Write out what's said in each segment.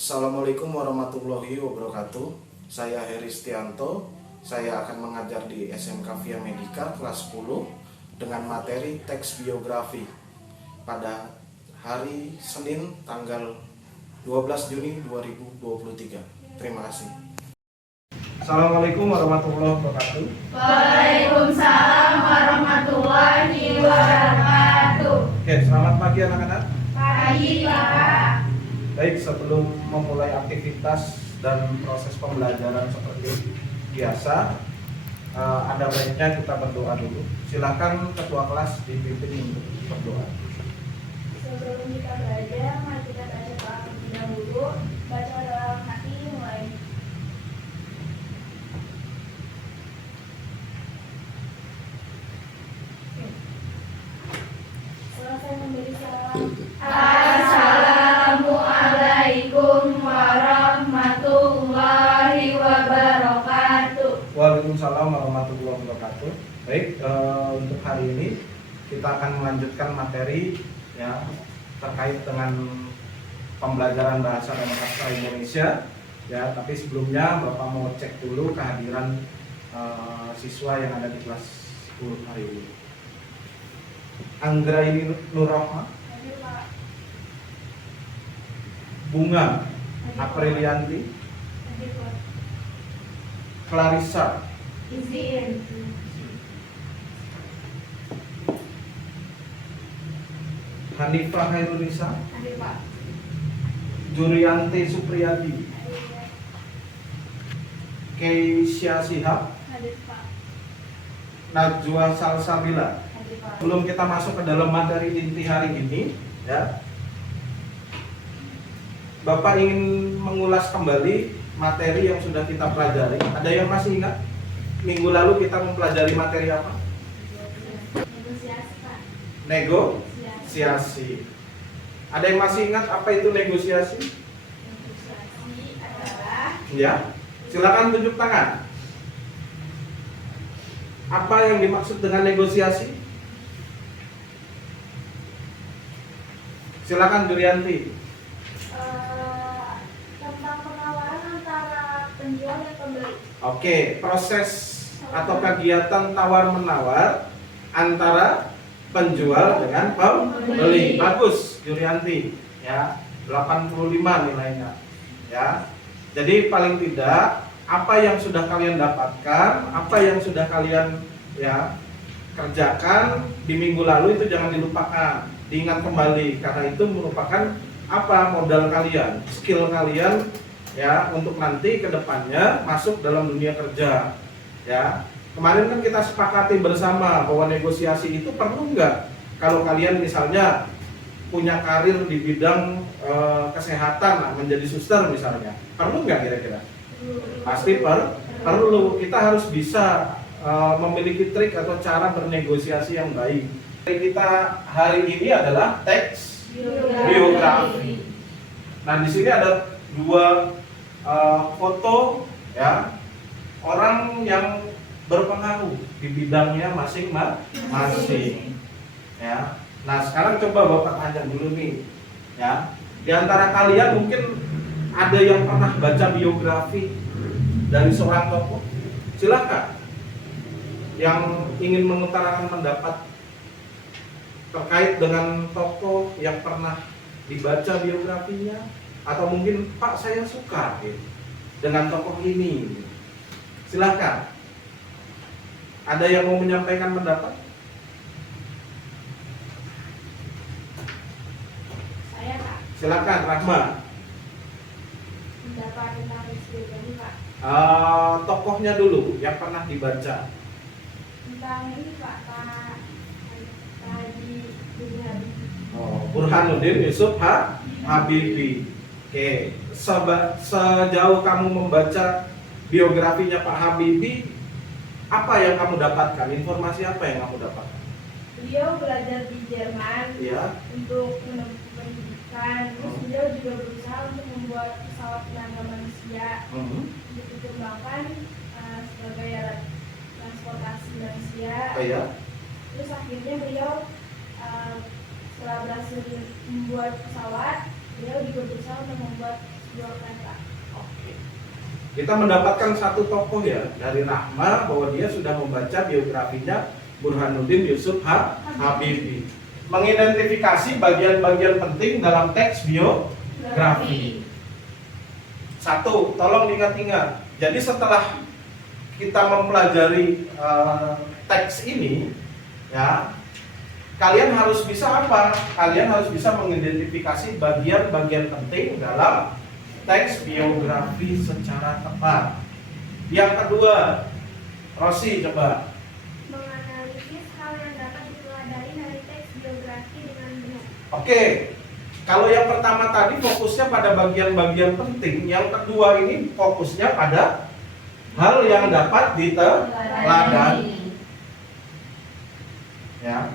Assalamualaikum warahmatullahi wabarakatuh. Saya Heri Stianto. Saya akan mengajar di SMK Via Medica kelas 10 dengan materi teks biografi pada hari Senin tanggal 12 Juni 2023. Terima kasih. Assalamualaikum warahmatullahi wabarakatuh. Waalaikumsalam warahmatullahi wabarakatuh. Oke, selamat pagi anak-anak. Pagi, Pak. Baik, sebelum memulai aktivitas dan proses pembelajaran seperti biasa, ada baiknya kita berdoa dulu. Silakan ketua kelas dipimpin untuk berdoa. Sebelum kita belajar, mari kita baca doa terlebih dahulu. Baca dalam hati mulai. Selesai memberi salam. Assalamualaikum warahmatullahi wabarakatuh. Waalaikumsalam warahmatullahi wabarakatuh. Baik, untuk hari ini kita akan melanjutkan materi ya terkait dengan pembelajaran bahasa dan sastra Indonesia ya. Tapi sebelumnya Bapak mau cek dulu kehadiran siswa yang ada di kelas 10 hari ini. Anggraini Nurrohma, Hadir, Pak. Bunga Aprilianti, Hadir, Pak. Clarissa, Izin. Hanifah Hairunisa, Hadir, Pak. Jurianti Supriyadi, Hadir, Pak. Keisha Sihab, Hadir, Pak. Najwa Salsabila. Hadir, Pak. Sebelum kita masuk ke dalam materi inti hari ini, ya, Bapak ingin mengulas kembali materi yang sudah kita pelajari. Ada yang masih ingat? Minggu lalu kita mempelajari materi apa? Negosiasi, Pak. Negosiasi. Ada yang masih ingat apa itu negosiasi? Negosiasi adalah Ya, silakan tunjuk tangan. Apa yang dimaksud dengan negosiasi? Silakan Jurianti. tentang penawaran antara penjual dan pembeli. Oke, proses atau kegiatan tawar-menawar antara penjual dengan pembeli. Bagus, Jurianti. Ya, 85 nilainya. Ya. Jadi paling tidak apa yang sudah kalian dapatkan, apa yang sudah kalian ya kerjakan di minggu lalu itu jangan dilupakan, diingat kembali karena itu merupakan apa modal kalian, skill kalian ya untuk nanti kedepannya masuk dalam dunia kerja ya. Kemarin kan kita sepakati bersama bahwa negosiasi itu perlu nggak kalau kalian misalnya punya karir di bidang kesehatan, menjadi suster misalnya, perlu nggak kira-kira? Pasti perlu. Kita harus bisa memiliki trik atau cara bernegosiasi yang baik. Kita hari ini adalah teks biografi. Nah, di sini ada dua foto ya orang yang berpengaruh di bidangnya masing-masing. Ya. Nah, sekarang coba Bapak tanya dulu nih, ya. Di antara kalian mungkin ada yang pernah baca biografi dari seorang tokoh. Silakan. Yang ingin mengutarakan pendapat terkait dengan tokoh yang pernah dibaca biografinya, atau mungkin Pak saya suka gitu, dengan tokoh ini. Silakan. Ada yang mau menyampaikan pendapat? Saya, Pak. Silakan, Rahma. Pendapat tentang biografi, Pak. Tokohnya dulu yang pernah dibaca. Tentang ini, Pak. Haji Burhanuddin. Burhanuddin Yusuf Habibie. Oke, sejauh kamu membaca biografinya Pak Habibie, apa yang kamu dapatkan? Informasi apa yang kamu dapatkan? Beliau belajar di Jerman Ya. untuk menempuh pendidikan. Terus beliau juga berusaha untuk membuat pesawat tenaga manusia untuk dikembangkan sebagai alat transportasi manusia. Oh ya. Terus akhirnya beliau setelah berhasil membuat pesawat, beliau juga berusaha untuk membuat sebuah kereta. Oke. Kita mendapatkan satu tokoh ya dari Rahma bahwa dia sudah membaca biografinya Burhanuddin Yusuf Habibie. Mengidentifikasi bagian-bagian penting dalam teks biografi. Satu, tolong diingat-ingat. Jadi setelah kita mempelajari teks ini, ya, kalian harus bisa apa? Kalian harus bisa mengidentifikasi bagian-bagian penting dalam teks biografi secara tepat. Yang kedua, Rosi coba. Menganalisis hal yang dapat diteladani dari teks biografi dengan benar. Oke. Kalau yang pertama tadi fokusnya pada bagian-bagian penting, yang kedua ini fokusnya pada hal yang dapat diteladani. Ya.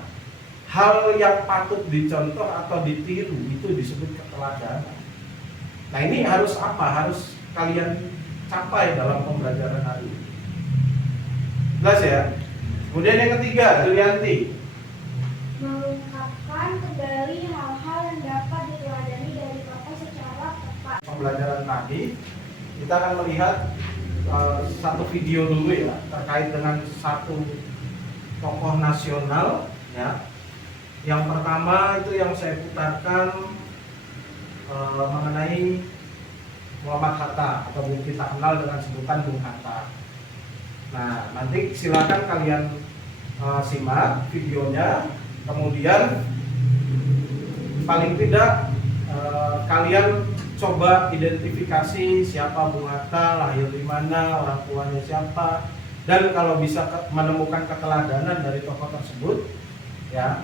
Hal yang patut dicontoh atau ditiru itu disebut keteladanan. Nah, ini harus apa? Harus kalian capai dalam pembelajaran hari ini. Jelas ya? Kemudian yang ketiga, Julianti. Mengungkapkan kembali hal-hal yang dapat diteladani dari tokoh secara tepat. Pembelajaran tadi kita akan melihat satu video dulu ya terkait dengan satu tokoh nasional ya. Yang pertama itu yang saya putarkan mengenai Muhammad Hatta atau yang kita kenal dengan sebutan Bung Hatta. Nah, nanti silakan kalian simak videonya, kemudian paling tidak kalian coba identifikasi siapa Bung Hatta, lahir di mana, orang tuanya siapa, dan kalau bisa menemukan keteladanan dari tokoh tersebut, ya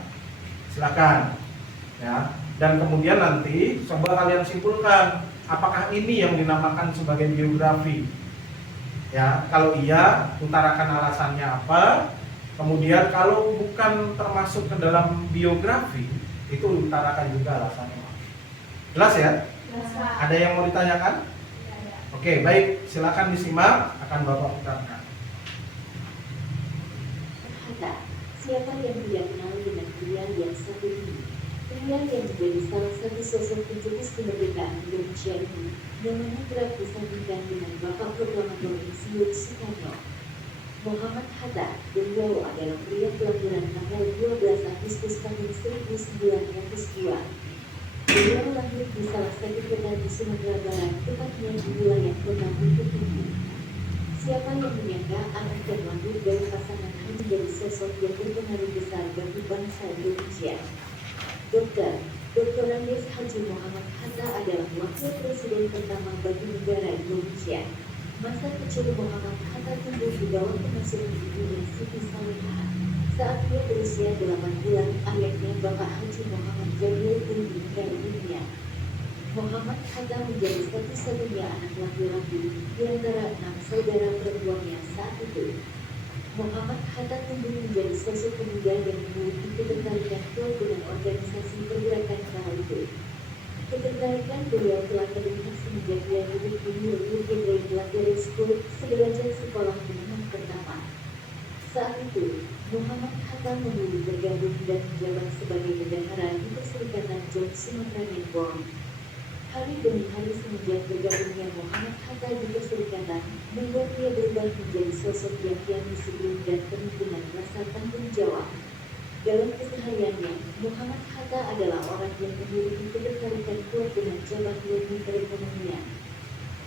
silakan, ya. Dan kemudian nanti coba kalian simpulkan apakah ini yang dinamakan sebagai biografi. Ya, kalau iya, utarakan alasannya apa. Kemudian kalau bukan termasuk ke dalam biografi, itu utarakan juga alasannya. Jelas ya? Ada yang mau ditanyakan? Oke, baik, silakan disimak, akan Bapak putarkan. Hatta, siapa yang tidak kenal dengan pria yang satu ini? Pria yang menjadi salah satu sosok pencetus kemerdekaan Indonesia ini, namanya kerap disandingkan dengan Bapak Proklamator Insinyur Soekarno. Muhammad Hatta, beliau adalah pria kelahiran tanggal 12 Agustus tahun 1902. Beliau lahir di salah satu kota di Sumatera Barat, tepatnya di wilayah kota Bukit Tinggi. Siapa yang menyangka anak dan lahir dari pasangan menjadi sosok yang berpengaruh besar bagi bangsa Indonesia. Dr. Andes Haji Muhammad Hatta adalah wakil presiden pertama bagi negara Indonesia. Masa kecil Muhammad Hatta tumbuh di bawah pengasuhan ibunya Siti Salihah. Saat dia berusia 8 bulan, ayahnya Bapak Haji Muhammad Jamil pun meninggal dunia. Muhammad Hatta menjadi satu-satunya anak laki-laki di antara 6 saudara perempuannya saat itu. Muhammad Hatta tumbuh menjadi sosok pemuda yang memiliki ketertarikan kuat dengan organisasi pergerakan kala itu. Ketertarikan beliau telah terlihat semenjak dia duduk di New Grade Military School, sederajat sekolah menengah pertama. Saat itu, Muhammad Hatta memilih bergabung dan menjabat sebagai bendahara di Perserikatan John Sumatera Menpora. Hari demi hari semenjak bergabungnya Muhammad Hatta di Perserikatan, membuat dia berubah menjadi sosok yang kian disiplin dan penuh dengan rasa tanggung jawab. Dalam kesehariannya, Muhammad Hatta adalah orang yang memiliki ketertarikan kuat dengan cabang ilmu perekonomian.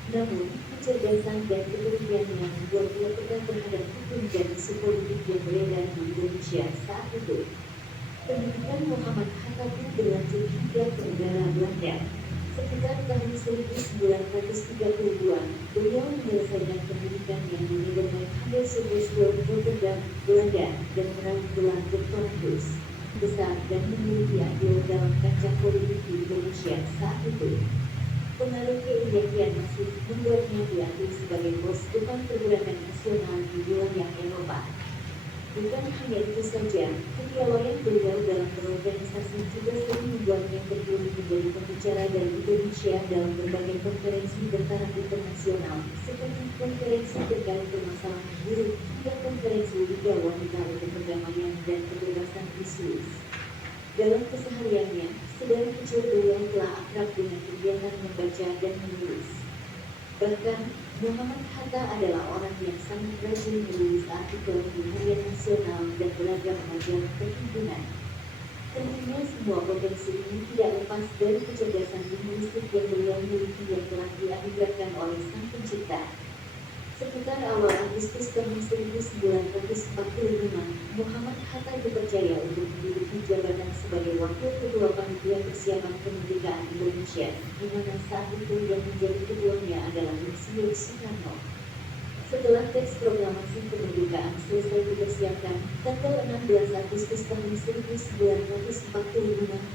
Namun, kecerdasan dan ketelitiannya membuat dia peka terhadap hukum dan isu politik yang beredar di Indonesia saat itu. Pendidikan Muhammad Hatta pun berlanjut hingga ke negara Belanda. Sekitar tahun 1932, beliau menyelesaikan pendidikannya di Nederland Handelsuniversiteit Rotterdam, Belanda, dan meraih gelar doktoratus besar dan memiliki andil dalam kancah politik di Indonesia saat itu. Pengaruh keilmuan masif membuatnya diakui sebagai bos utama pergerakan nasional di wilayah Eropa. Bukan hanya itu saja, kepiawaian beliau dalam berorganisasi juga sering membuatnya terpilih menjadi pembicara dari Indonesia dalam berbagai konferensi bertaraf internasional, seperti konferensi terkait permasalahan buruh hingga konferensi Liga Wanita untuk Perdamaian dan Kebebasan di Swiss. Dalam kesehariannya, sedang kecil beliau telah akrab dengan kegiatan membaca dan menulis. Bahkan, Muhammad Hatta adalah orang yang sangat rajin menulis artikel di harian nasional dan beragam majalah perhimpunan. Tentunya semua potensi ini tidak lepas dari kecerdasan linguistik yang beliau miliki yang telah dianugerahkan oleh Sang Pencipta. Sekitar awal Agustus tahun 1945, Muhammad Hatta dipercaya untuk menduduki jabatan sebagai Wakil Ketua Panitia Persiapan Kemerdekaan Indonesia, di mana saat itu yang menjadi ketuanya adalah Insinyur Soekarno. Setelah teks proklamasi kemerdekaan selesai dipersiapkan, tanggal 16 Agustus tahun 1945,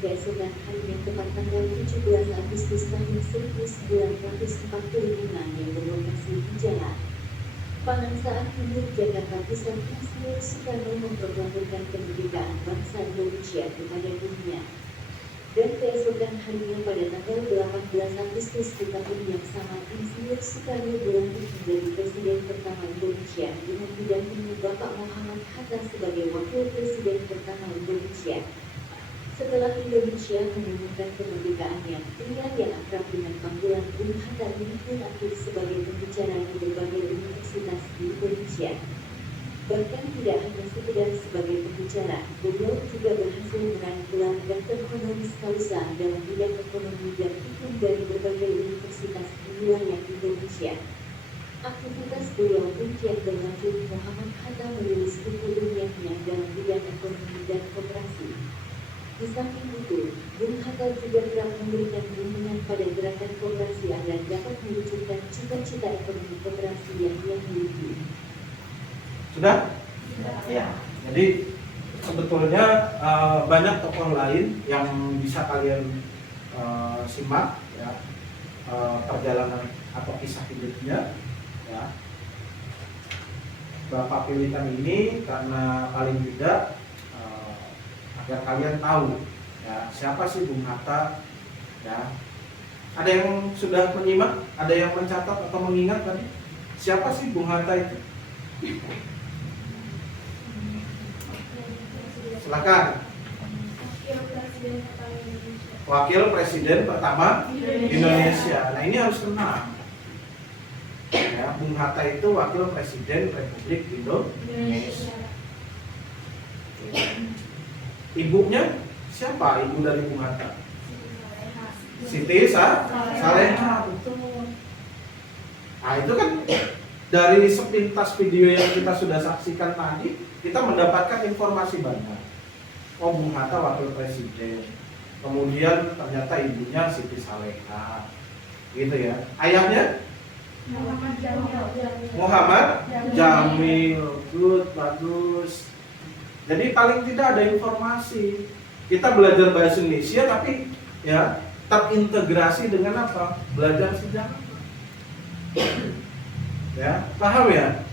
keesokan harinya tepat tanggal 17 Agustus tahun 1945 yang berlokasi di Jalan Pengangsaan Timur, Jakarta Pusat, Insinyur Soekarno memproklamirkan kemerdekaan bangsa Indonesia kepada dunia. Dan keesokan harinya pada tanggal 18 Agustus di tahun yang sama, Insinyur Soekarno dilantik menjadi Presiden pertama Indonesia dengan didampingi Bapak Muhammad Hatta sebagai Wakil Presiden pertama Indonesia. Setelah Indonesia mengumumkan kemerdekaannya, pria yang akrab dengan panggilan Bung Hatta ini pun aktif sebagai pembicara di berbagai universitas di Indonesia. Bahkan tidak hanya sekedar sebagai pembicara, beliau juga berhasil meraih gelar Doktor Honoris Causa dalam bidang ekonomi dan hukum dari berbagai universitas di wilayah Indonesia. Aktivitas beliau pun kian berlanjut. Muhammad Hatta menulis buku ilmiahnya dalam bidang ekonomi dan koperasi. Di samping itu, Bung Hatta juga kerap memberikan bimbingan pada gerakan koperasi agar dapat mewujudkan cita-cita ekonomi koperasi yang ia miliki. Sudah? Ya. Jadi sebetulnya banyak tokoh lain yang bisa kalian simak ya, perjalanan atau kisah hidupnya ya. Bapak pilihkan ini karena paling tidak agar kalian tahu ya, siapa sih Bung Hatta ya. Ada yang sudah menyimak, ada yang mencatat atau mengingat tadi siapa sih Bung Hatta itu? Silakan. Wakil Presiden pertama Indonesia. Nah ini harus kenal. Ya, Bung Hatta itu Wakil Presiden Republik Indonesia. Ibunya siapa? Ibu dari Bung Hatta? Siti Saleha, betul. Nah itu kan dari sepintas video yang kita sudah saksikan tadi, kita mendapatkan informasi banyak. Oh, Bung Hatta Wakil Presiden. Kemudian ternyata ibunya Siti Saleha, gitu ya. Ayahnya Muhammad Jamil. Good, bagus. Jadi paling tidak ada informasi. Kita belajar bahasa Indonesia tapi ya terintegrasi dengan apa? Belajar sejarah. Ya, paham ya?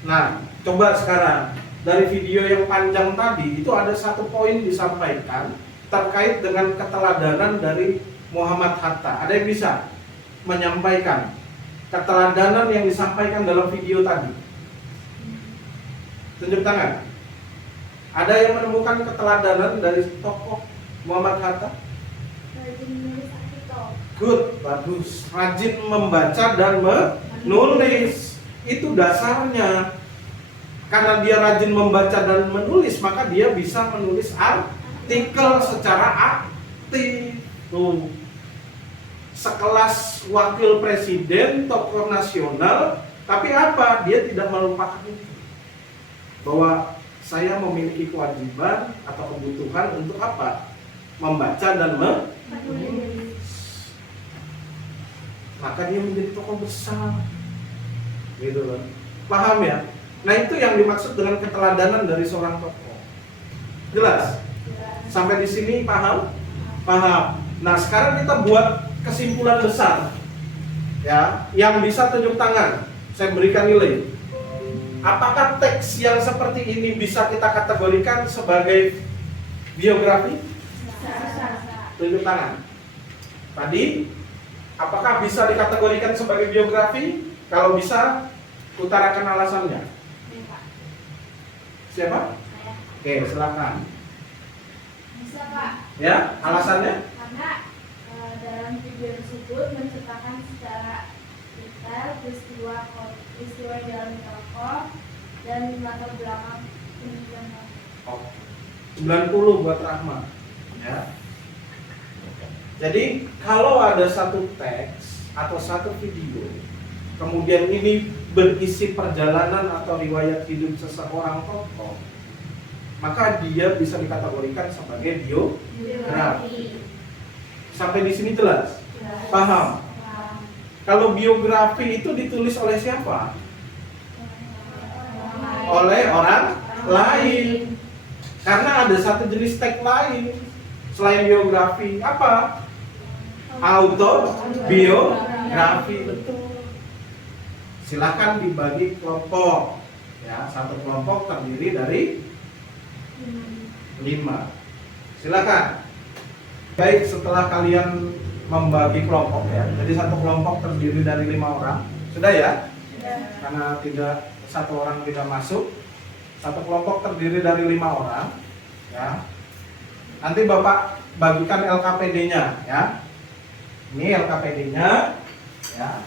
Nah, coba sekarang dari video yang panjang tadi itu ada satu poin disampaikan terkait dengan keteladanan dari Muhammad Hatta. Ada yang bisa menyampaikan keteladanan yang disampaikan dalam video tadi? Tunjuk tangan. Ada yang menemukan keteladanan dari tokoh Muhammad Hatta? Rajin menulis artikel. Good, bagus. Rajin membaca dan menulis. Itu dasarnya. Karena dia rajin membaca dan menulis, maka dia bisa menulis artikel secara aktif. Tuh. Sekelas wakil presiden, tokoh nasional, tapi apa? Dia tidak melupakan itu. Bahwa saya memiliki kewajiban atau kebutuhan untuk apa? Membaca dan menulis. Maka dia menjadi tokoh besar. Gitu loh. Paham ya? Nah itu yang dimaksud dengan keteladanan dari seorang tokoh. Jelas? Sampai di sini paham? Paham. Nah sekarang kita buat kesimpulan besar. Ya, yang bisa tunjuk tangan. Saya berikan nilai. Apakah teks yang seperti ini bisa kita kategorikan sebagai biografi? Tunjuk tangan. Tadi, apakah bisa dikategorikan sebagai biografi? Kalau bisa, utarakan alasannya. Siapa? Oke, silakan. Bisa Pak, Ya, alasannya? karena dalam video tersebut menceritakan secara detail peristiwa yang dialami tokoh dan latar belakang pendidikan. Oh, 90 buat Rahma. Ya. Jadi kalau ada satu teks atau satu video, kemudian ini berisi perjalanan atau riwayat hidup seseorang tokoh, maka dia bisa dikategorikan sebagai biografi. Sampai di sini jelas? Paham? Kalau biografi itu ditulis oleh siapa? Oleh orang lain. Karena ada satu jenis teks lain selain biografi. Apa? Autobiografi. Betul. Silakan dibagi kelompok. Ya, satu kelompok terdiri dari 5. Silakan. Baik, setelah kalian membagi kelompok ya, jadi satu kelompok terdiri dari 5 orang, sudah ya? Karena satu orang tidak masuk, satu kelompok terdiri dari 5 orang, ya. Nanti Bapak bagikan LKPD-nya, ya. Ini LKPD-nya, ya.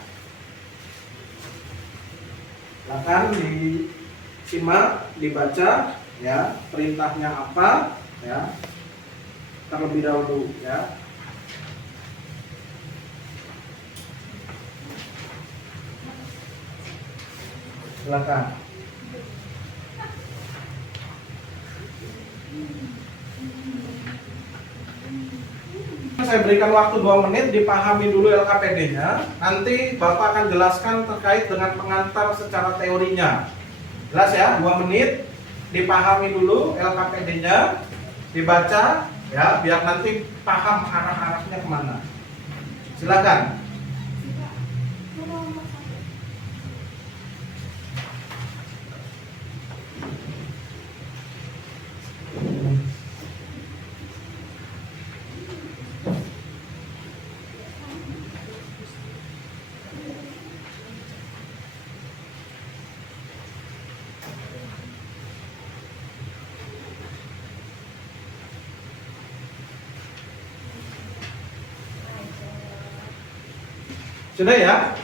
Silakan disimak, dibaca, ya. Perintahnya apa, ya. Terlebih dahulu, ya. Silakan. Saya berikan waktu 2 menit, dipahami dulu LKPD-nya. Nanti Bapak akan jelaskan terkait dengan pengantar secara teorinya. Jelas ya, 2 menit, dipahami dulu LKPD-nya, dibaca, ya, biar nanti paham arah-arahnya kemana. Silakan. Sudah ya?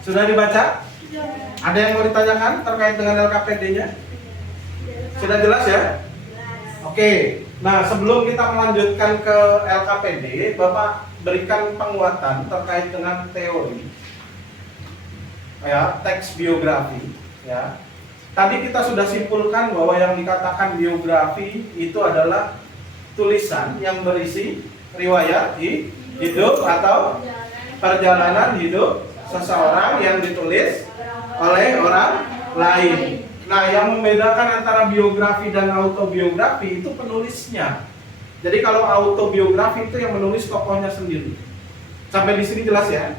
Sudah dibaca? Ada yang mau ditanyakan terkait dengan LKPD-nya? Sudah jelas ya? Oke. Nah, sebelum kita melanjutkan ke LKPD, Bapak berikan penguatan terkait dengan teori. Ya, teks biografi, ya. Tadi kita sudah simpulkan bahwa yang dikatakan biografi itu adalah tulisan yang berisi riwayat hidup atau perjalanan hidup seseorang yang ditulis oleh orang lain. Nah, yang membedakan antara biografi dan autobiografi itu penulisnya. Jadi kalau autobiografi itu yang menulis tokohnya sendiri. Sampai di sini jelas ya?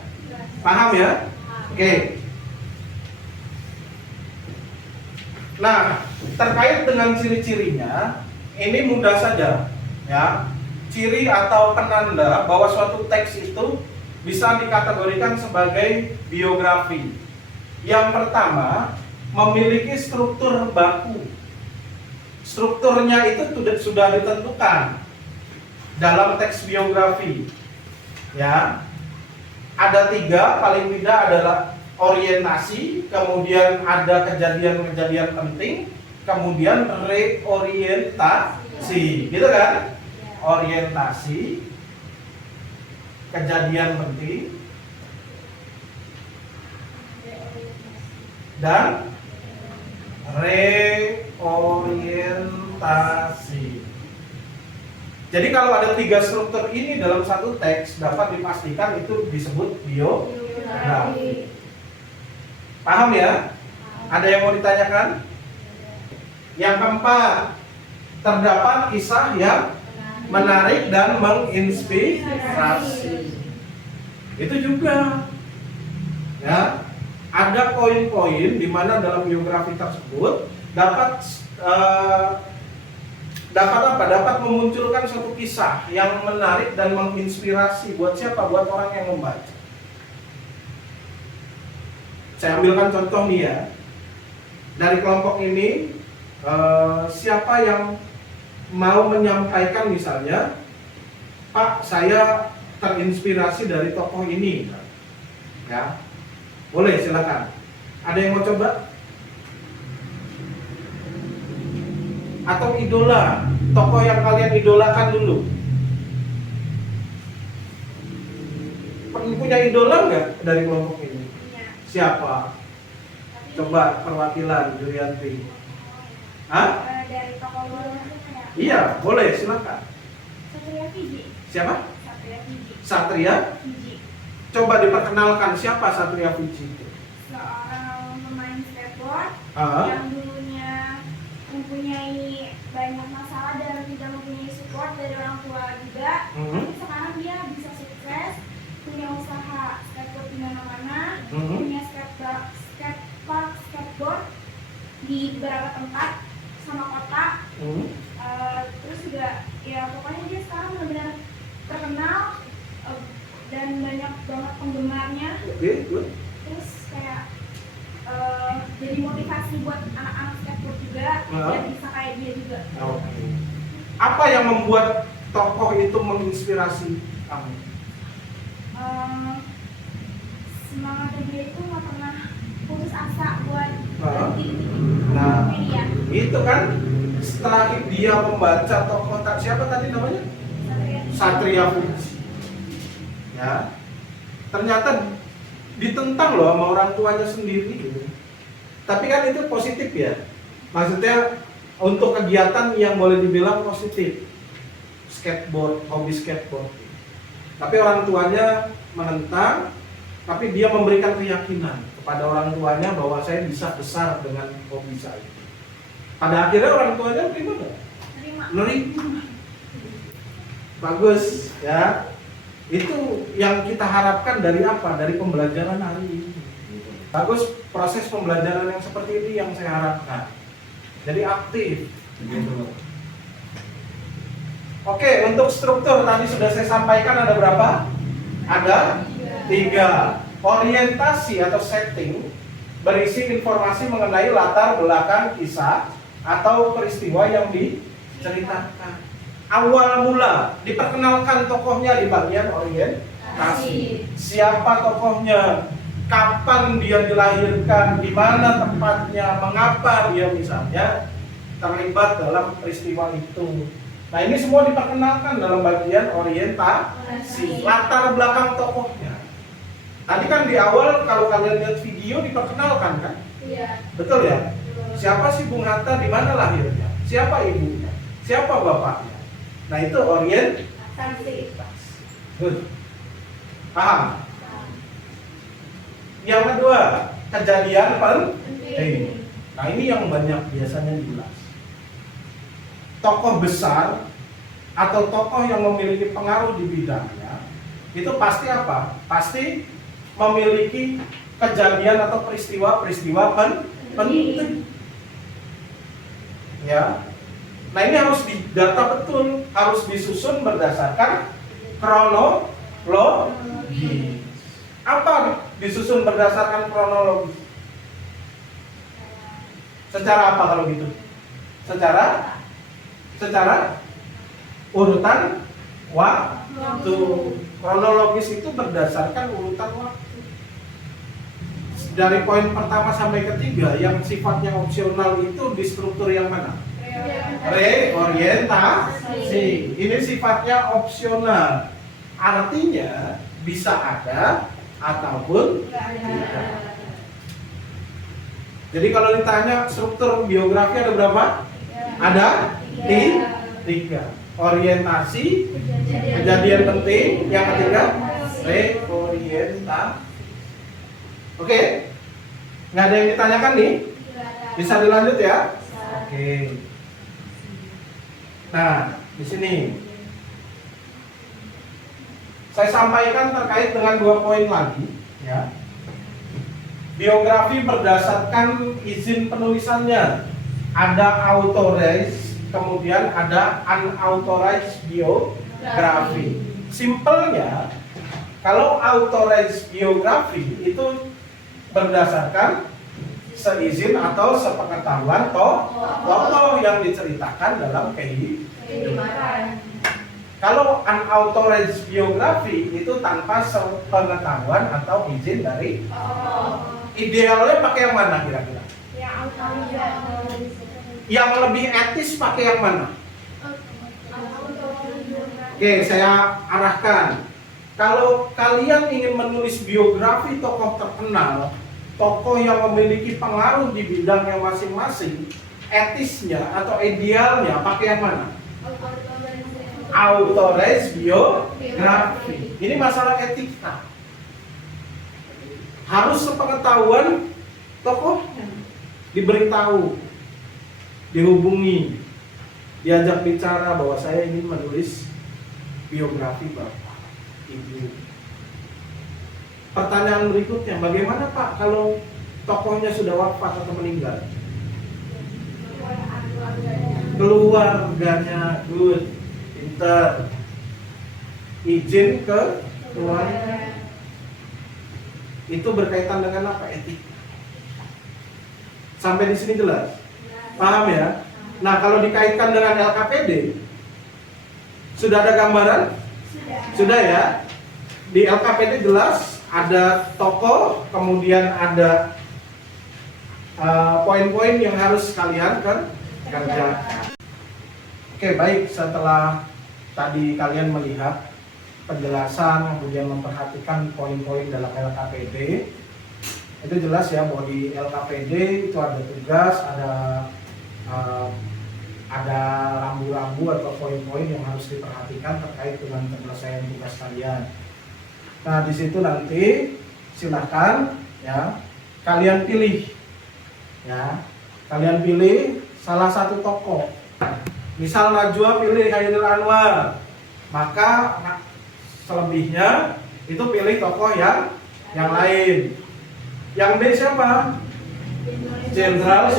Paham ya? Oke. Nah, terkait dengan ciri-cirinya, ini mudah saja, ya. Ciri atau penanda bahwa suatu teks itu bisa dikategorikan sebagai biografi. Yang pertama, memiliki struktur baku. Strukturnya itu sudah ditentukan dalam teks biografi. Ya, ada 3, paling tidak adalah orientasi, kemudian ada kejadian-kejadian penting, kemudian reorientasi, gitu kan? Orientasi, kejadian penting, dan reorientasi. Jadi kalau ada 3 struktur ini dalam satu teks, dapat dipastikan itu disebut biografi. Paham ya? Ada yang mau ditanyakan? Yang keempat, terdapat kisah yang menarik dan menginspirasi. Itu juga, ya, ada poin-poin di mana dalam biografi tersebut dapat dapat memunculkan suatu kisah yang menarik dan menginspirasi. Buat siapa? Buat orang yang membaca. Saya ambilkan contoh nih ya. Dari kelompok ini, siapa yang mau menyampaikan misalnya, Pak, saya terinspirasi dari tokoh ini, ya, boleh silakan. Ada yang mau coba? Atau idola, tokoh yang kalian idolakan dulu. Punya idola nggak dari kelompok ini? Punya. Siapa? Tapi Coba perwakilan Yurianti. Hah? dari tokoh luar ada Iya, boleh silakan. Satria Fiji. Siapa? Satria Fiji. Satria. Fiji. Coba diperkenalkan siapa Satria Fiji itu. Seorang pemain skateboard Ah, yang dulunya mempunyai banyak masalah dan tidak mempunyai support dari orang tua juga. mhm, Tapi sekarang dia bisa sukses, punya usaha skateboard di mana-mana, mhm, punya skatepark skateboard di beberapa tempat sama kota. mhm. Terus juga ya pokoknya dia sekarang benar-benar terkenal dan banyak banget penggemarnya. Oke, good. Terus kayak jadi motivasi buat anak-anak skateboard juga Ah. biar bisa kayak dia juga. Oke. Apa yang membuat tokoh itu menginspirasi kamu? Semangat dia itu nggak pernah putus asa buat Ah. berhenti di Nah. media. Itu kan setelah dia membaca tokoh siapa tadi namanya? Satria Fiji. Ya. Ternyata ditentang loh sama orang tuanya sendiri gitu. Tapi kan itu positif ya. Maksudnya untuk kegiatan yang boleh dibilang positif. Skateboard, hobi skateboard. Tapi orang tuanya menentang, tapi dia memberikan keyakinan kepada orang tuanya bahwa saya bisa besar dengan hobi saya. Pada akhirnya orang tuanya gimana? Terima. Menerima. Bagus ya. Itu yang kita harapkan dari apa? Dari pembelajaran hari ini. Bagus, proses pembelajaran yang seperti ini yang saya harapkan. Jadi aktif gitu. Oke, untuk struktur tadi sudah saya sampaikan ada berapa? Ada 3. Orientasi atau setting berisi informasi mengenai latar belakang kisah atau peristiwa yang diceritakan. Awal mula diperkenalkan tokohnya di bagian orientasi. Siapa tokohnya, kapan dia dilahirkan, di mana tempatnya, mengapa dia misalnya terlibat dalam peristiwa itu. Nah, ini semua diperkenalkan dalam bagian orientasi, latar belakang tokohnya. Tadi kan di awal kalau kalian lihat video diperkenalkan kan? Iya. Betul ya? Siapa sih Bung Hatta, di mana lahirnya? Siapa ibunya? Siapa bapaknya? Nah, itu orientasi. Good. Paham? Yang kedua, kejadian penting. Nah, ini yang banyak biasanya diulas. Tokoh besar atau tokoh yang memiliki pengaruh di bidangnya itu pasti apa? Pasti memiliki kejadian atau peristiwa-peristiwa penting. Ya. Nah, ini harus didata betul, harus disusun berdasarkan kronologi. Apa disusun berdasarkan kronologi? Secara apa kalau gitu? Secara urutan waktu. Kronologis itu berdasarkan urutan waktu. Dari poin pertama sampai ketiga yang sifatnya opsional itu di struktur yang mana? Reorientasi. Ini sifatnya opsional. Artinya bisa ada ataupun tidak. Jadi kalau ditanya struktur biografi ada berapa? Ada 3. Orientasi, kejadian penting, yang ketiga reorientasi. Oke? Nggak ada yang ditanyakan nih? Bisa dilanjut ya? Oke. Nah, di sini saya sampaikan terkait dengan 2 poin lagi, ya. Biografi berdasarkan izin penulisannya. Ada authorized, kemudian ada unauthorized biografi. Simpelnya, kalau authorized biografi itu berdasarkan seizin atau sepengetahuan tokoh yang diceritakan dalam kehidupan. Kalau unauthorized biografi itu tanpa sepengetahuan atau izin dari idealnya pakai yang mana kira-kira? Yang lebih etis pakai yang mana? Oke, saya arahkan. Kalau kalian ingin menulis biografi tokoh terkenal, tokoh yang memiliki pengaruh di bidangnya masing-masing, etisnya atau idealnya pakai yang mana? Authorized biografi. Ini masalah etika. Harus sepengetahuan tokohnya, diberitahu, dihubungi, diajak bicara bahwa saya ingin menulis biografi Bapak, Ibu. Pertanyaan berikutnya, bagaimana Pak kalau tokohnya sudah wafat atau meninggal? Keluarganya, good, pinter. Izin ke keluarga. Itu berkaitan dengan apa? Etika. Sampai di sini jelas? Paham ya? Nah, kalau dikaitkan dengan LKPD, sudah ada gambaran? Sudah ya? Di LKPD jelas ada tokoh, kemudian ada poin-poin yang harus kalian kerjakan. Oke, baik. Setelah tadi kalian melihat penjelasan, kemudian memperhatikan poin-poin dalam LKPD, itu jelas ya bahwa di LKPD itu ada tugas, ada rambu-rambu atau poin-poin yang harus diperhatikan terkait dengan penyelesaian tugas kalian. Nah, di situ nanti silakan ya kalian pilih ya, kalian pilih salah satu tokoh. Misal Najwa pilih Khairil Anwar, maka selebihnya itu pilih tokoh yang lain. Yang B siapa? Jenderal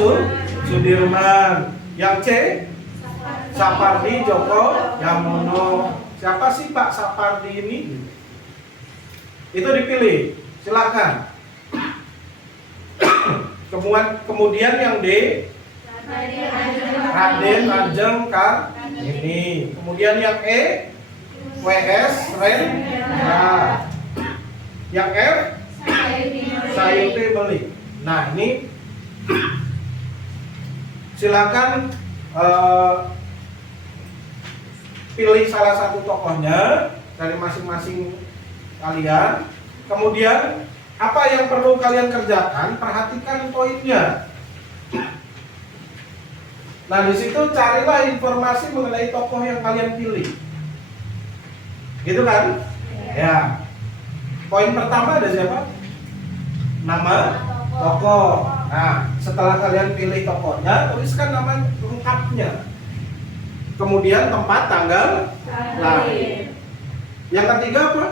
Sudirman. Yang C? Sapardi Djoko Damono. Siapa sih Pak Sapardi ini? Itu dipilih, silakan. Kemudian yang D, Raden Ajeng Kartini. Kemudian yang E, WS Rendra. Yang F, Sayuti Beli. Nah, ini silakan pilih salah satu tokohnya dari masing-masing kalian. Kemudian apa yang perlu kalian kerjakan? Perhatikan poinnya. Nah, di situ carilah informasi mengenai tokoh yang kalian pilih. Gitu kan? Ya. Poin pertama ada siapa? Nama tokoh. Nah, setelah kalian pilih tokohnya, tuliskan nama lengkapnya. Kemudian tempat, tanggal lahir. Yang ketiga apa?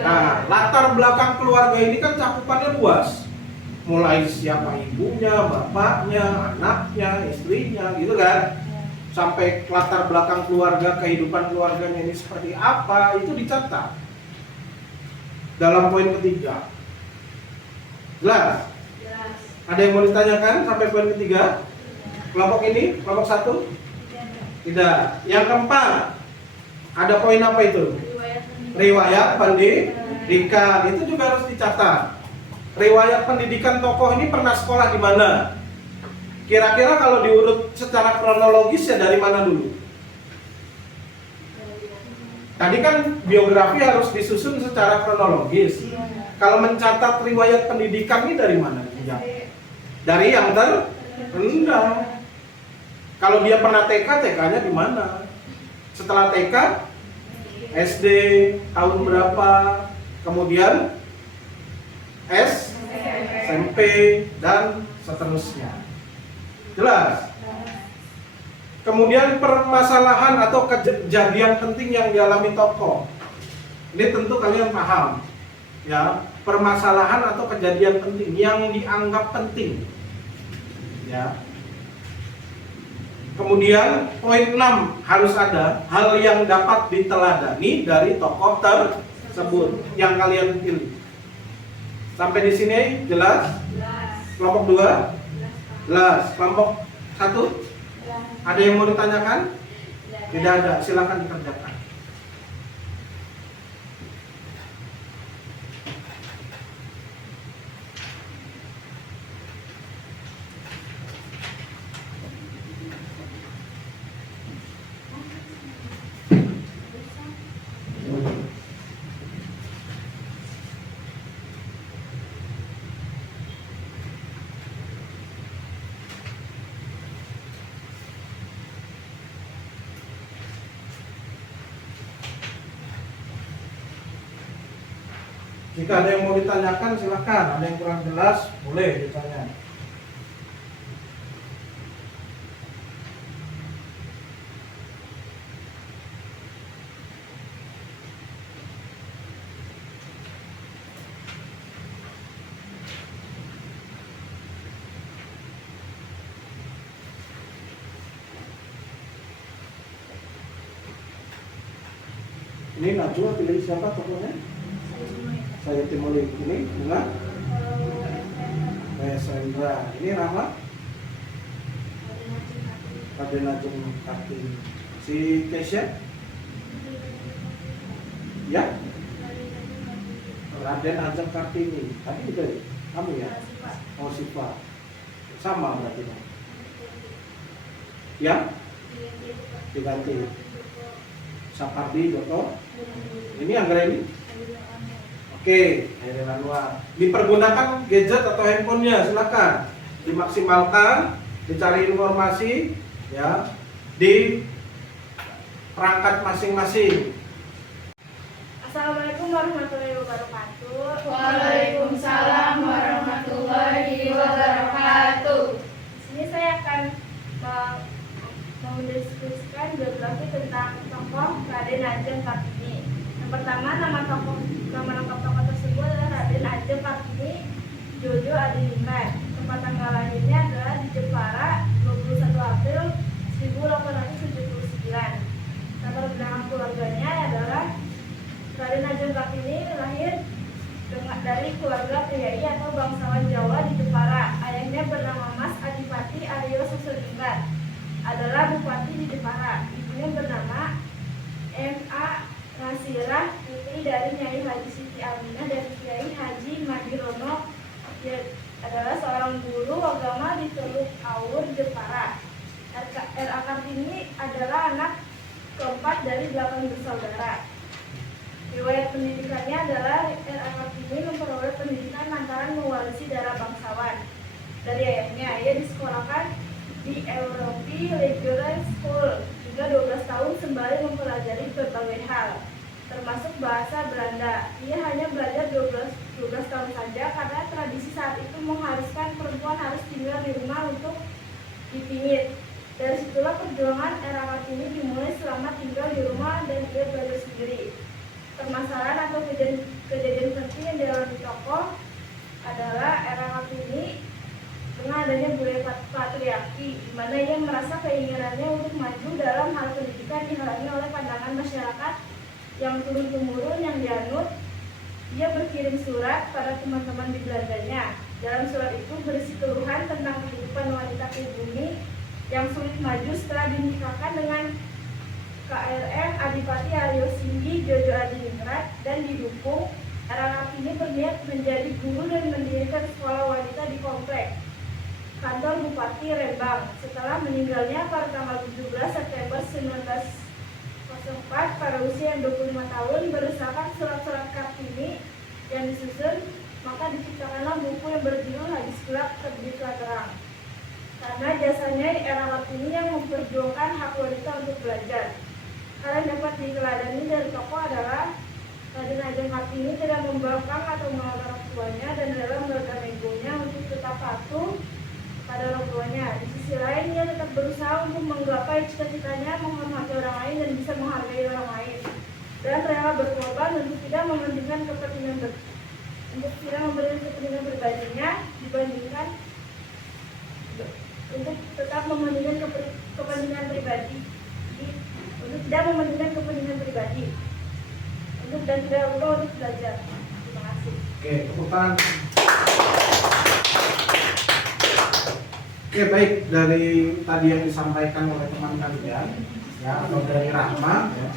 Nah, latar belakang keluarga ini kan cakupannya luas. Mulai siapa ibunya, bapaknya, anaknya, istrinya, gitu kan? Sampai latar belakang keluarga, kehidupan keluarganya ini seperti apa, itu dicatat dalam poin ketiga. Jelas? Ada yang mau ditanyakan sampai poin ketiga? Kelompok ini, kelompok satu? Tidak. Yang keempat, ada poin apa itu? Riwayat pendidikan. Itu juga harus dicatat. Riwayat pendidikan tokoh ini pernah sekolah di mana? Kira-kira kalau diurut secara kronologis ya dari mana dulu? Tadi kan biografi harus disusun secara kronologis. Kalau mencatat riwayat pendidikan ini dari mana? Dari yang terendah. Kalau dia pernah TK, TK-nya di mana? Setelah TK, SD tahun berapa? Kemudian SMP dan seterusnya. Jelas? Kemudian permasalahan atau kejadian penting yang dialami tokoh. Ini tentu kalian paham. Ya, permasalahan atau kejadian penting yang dianggap penting. Ya. Kemudian poin 6 harus ada hal yang dapat diteladani dari tokoh tersebut yang kalian pilih. Sampai di sini jelas? Kelompok 2? Jelas. Kelompok 1? Ada yang mau ditanyakan? Tidak ada, silakan dikerjakan. Jika ada yang mau ditanyakan silakan, ada yang kurang jelas boleh ditanya. Ini Najwa pilih siapa tokohnya? Saya Timoli. Ini bunga Sandra. Ini Rama Raden Ajeng Kartini. Si Kesha ya Raden Ajeng Kartini. Tadi udah kamu ya? Oh Siva. Sama berarti dong. Ya? Diganti. Sapardi Joko. Ini Anggra ini? Oke, Airin Anwar. Dipergunakan gadget atau handphonenya, silakan dimaksimalkan, dicari informasi ya di perangkat masing-masing. Assalamualaikum warahmatullahi wabarakatuh. Waalaikumsalam warahmatullahi wabarakatuh. Di sini saya akan mendiskusikan biografi tentang tokoh Raden Ajeng Kartini. Yang pertama, nama lengkap tokoh tersebut adalah Raden Ajeng Kartini Jojo Adiningrat. Tempat tanggal lahirnya adalah di Jepara, 21 April 1879. Latar belakang keluarganya adalah Raden Ajeng Kartini lahir dari keluarga priai atau bangsawan Jawa di Jepara. Ayahnya bernama Mas Adipati Aryo Susulingrat, adalah bupati di Jepara. Ibunya bernama M.A. Nasirah, putri dari Nyai Haji Siti Aminah dan Kiai Haji Madirono. Dia adalah seorang guru agama di Teluk Awur, Jepara. R.A. Kartini adalah anak keempat dari 8 bersaudara. Riwayat pendidikannya adalah R.A. Kartini memperoleh pendidikan lantaran mewarisi darah bangsawan dari ayahnya. Ia disekolahkan di Europe Regular School hingga 12 tahun sembari mempelajari berbagai hal, termasuk bahasa Belanda. Ia hanya belajar 12 tahun saja karena tradisi saat itu mengharuskan perempuan harus tinggal di rumah untuk dipingit. Dari situlah perjuangan R.A. Kartini dimulai selama tinggal di rumah dan ia belajar sendiri. Permasalahan atau kejadian penting yang dialami tokoh adalah R.A. Kartini dengan adanya budaya patriarki, di mana ia merasa keinginannya untuk maju dalam hal pendidikan dihalangi oleh pandangan masyarakat yang turun-temurun yang dianut. Ia berkirim surat pada teman-teman di Belandanya. Dalam surat itu berisi keluhan tentang kehidupan wanita pribumi yang sulit maju setelah dinikahkan dengan KRM Adipati Aryo Singgi Jojo Adiningrat dan didukung. R.A. Kartini berniat menjadi guru dan mendirikan sekolah wanita di komplek kantor Bupati Rembang. Setelah meninggalnya pada tanggal 17 September 1904 pada usia yang 25 tahun, berdasarkan surat-surat Kartini yang disusun, maka diciptakanlah buku yang berjudul Hadis Gelap Terbitlah Terang. Karena jasanya R.A. Kartini yang memperjuangkan hak wanita untuk belajar. Hal yang dapat diteladani dari tokoh adalah Raden Ajeng Kartini tidak membangkang atau melawan orang tuanya dan dalam meredam egonya untuk tetap patuh pada orang tuanya. Di sisi lain, ia tetap berusaha untuk menggapai cita-citanya, menghormati orang lain dan bisa menghargai orang lain, dan rela berkorban untuk tidak mementingkan kepentingan pribadinya dibandingkan untuk tetap mementingkan kepentingan pribadi, untuk tidak mementingkan kepentingan pribadi, untuk dan tidak lupa untuk belajar. Terima kasih. Oke, tepuk tangan. Oke, baik, dari tadi yang disampaikan oleh teman kalian ya, atau dari Rahma ya.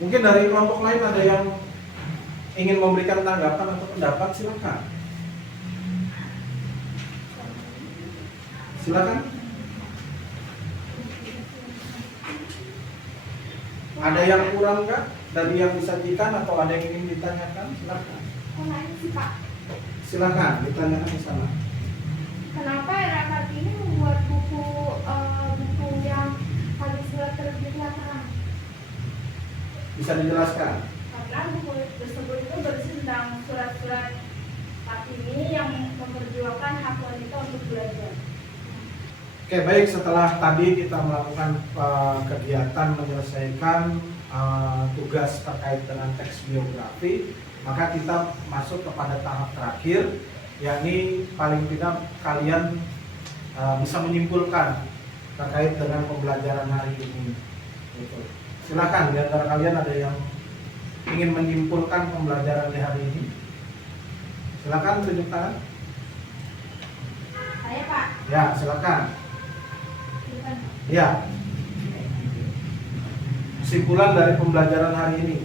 Mungkin dari kelompok lain ada yang ingin memberikan tanggapan atau pendapat, silakan. Silakan. Ada yang kurang nggak dari yang disajikan atau ada yang ingin ditanyakan? Silakan. Silakan ditanyakan di sana. Kenapa era Kartini membuat buku yang paling surat terbit belakangan? Bisa dijelaskan? Karena buku tersebut itu berisi tentang surat-surat Kartini yang memperjuangkan hak wanita untuk belajar. Oke, baik, setelah tadi kita melakukan kegiatan menyelesaikan tugas terkait dengan teks biografi, maka kita masuk kepada tahap terakhir, yakni paling tidak kalian bisa menyimpulkan terkait dengan pembelajaran hari ini. Gitu. Silakan, di antara kalian ada yang ingin menyimpulkan pembelajaran di hari ini? Silakan tunjuk tangan. Saya Pak. Ya, silakan. Ya. Kesimpulan dari pembelajaran hari ini.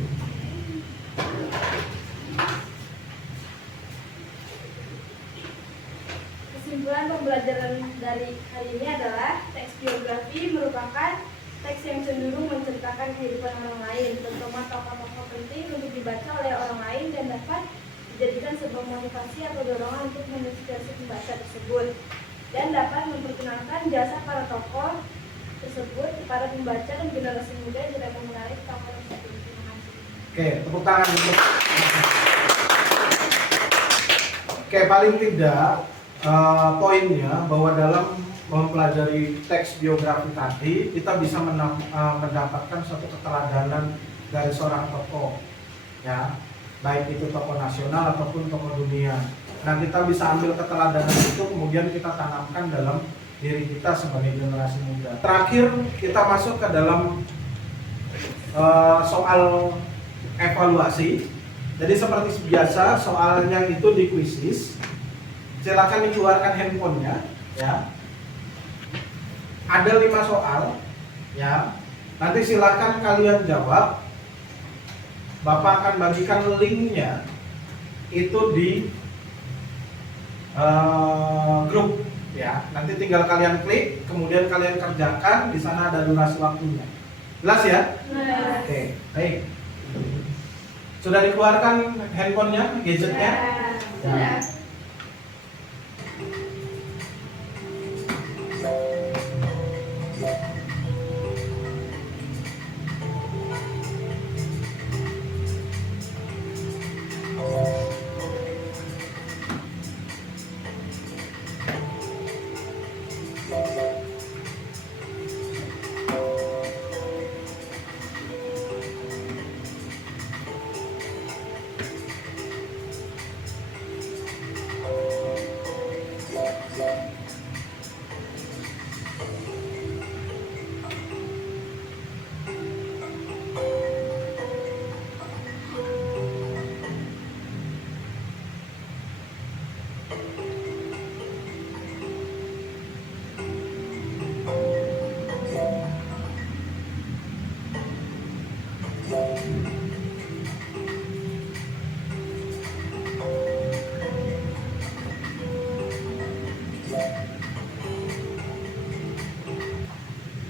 Kesimpulan pembelajaran dari hari ini adalah teks biografi merupakan teks yang cenderung menceritakan kehidupan orang lain, terutama tokoh-tokoh penting untuk dibaca oleh orang lain dan dapat dijadikan sebuah motivasi atau dorongan untuk menginspirasi pembaca tersebut dan dapat memperkenalkan jasa para tokoh tersebut kepada pembaca dan generasi muda yang tidak menarik tokoh tersebut. Terima kasih. Oke, tepuk tangan untuk. Oke, paling tidak poinnya bahwa dalam mempelajari teks biografi tadi kita bisa mendapatkan suatu keteladanan dari seorang tokoh, ya, baik itu tokoh nasional ataupun tokoh dunia. Nah, kita bisa ambil keteladanan itu kemudian kita tanamkan dalam diri kita sebagai generasi muda. Terakhir kita masuk ke dalam soal evaluasi. Jadi seperti biasa soalnya itu di kuisis. Silakan dikeluarkan handphonenya, ya. Ada 5 soal, ya. Nanti silakan kalian jawab. Bapak akan bagikan linknya itu di grup, ya. Nanti tinggal kalian klik, kemudian kalian kerjakan. Di sana ada durasi waktunya. Jelas ya? Oke, baik. Sudah dikeluarkan handphonenya, gadgetnya? Ya.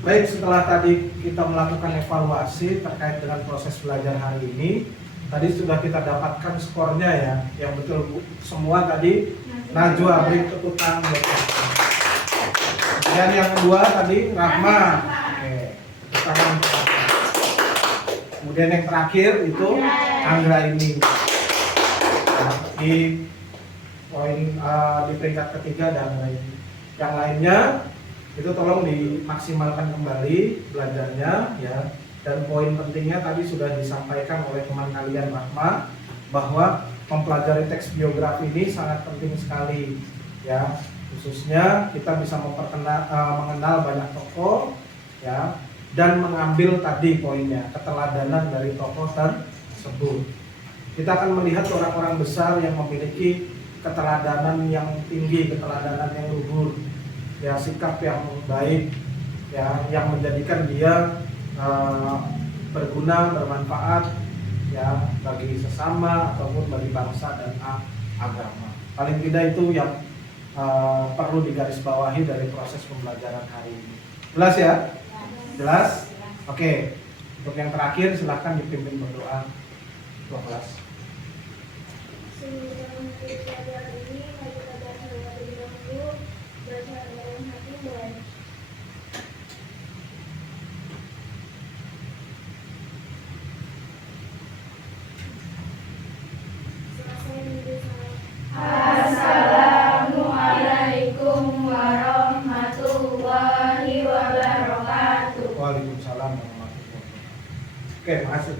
Baik, setelah tadi kita melakukan evaluasi terkait dengan proses belajar hari ini, tadi sudah kita dapatkan skornya ya, yang betul semua tadi Najwa, beri tepuk tangan. Dan yang kedua tadi Rahma. Oke, tepuk tangan. Kemudian yang terakhir itu Anggra ini. Nah, di poin di peringkat ketiga dan yang lainnya itu tolong dimaksimalkan kembali belajarnya ya. Dan poin pentingnya tadi sudah disampaikan oleh teman kalian Rahma bahwa mempelajari teks biografi ini sangat penting sekali ya, khususnya kita bisa mengenal banyak tokoh ya, dan mengambil tadi poinnya keteladanan dari tokoh tersebut. Kita akan melihat orang-orang besar yang memiliki keteladanan yang tinggi, keteladanan yang luhur, ya, sikap yang baik, ya, yang menjadikan dia berguna, bermanfaat, ya, bagi sesama ataupun bagi bangsa dan agama. Paling tidak itu yang perlu digarisbawahi dari proses pembelajaran hari ini. Jelas ya? Jelas? Oke. Untuk yang terakhir silahkan dipimpin berdoa ketua kelas. Sebelum kita hari ini, mari kita baca terlebih dahulu. Baca dalam hati mulai. Selesai minggu salam. Assalamualaikum warahmatullahi wabarakatuh. Waalaikumsalam warahmatullahi wabarakatuh. Oke, makasih.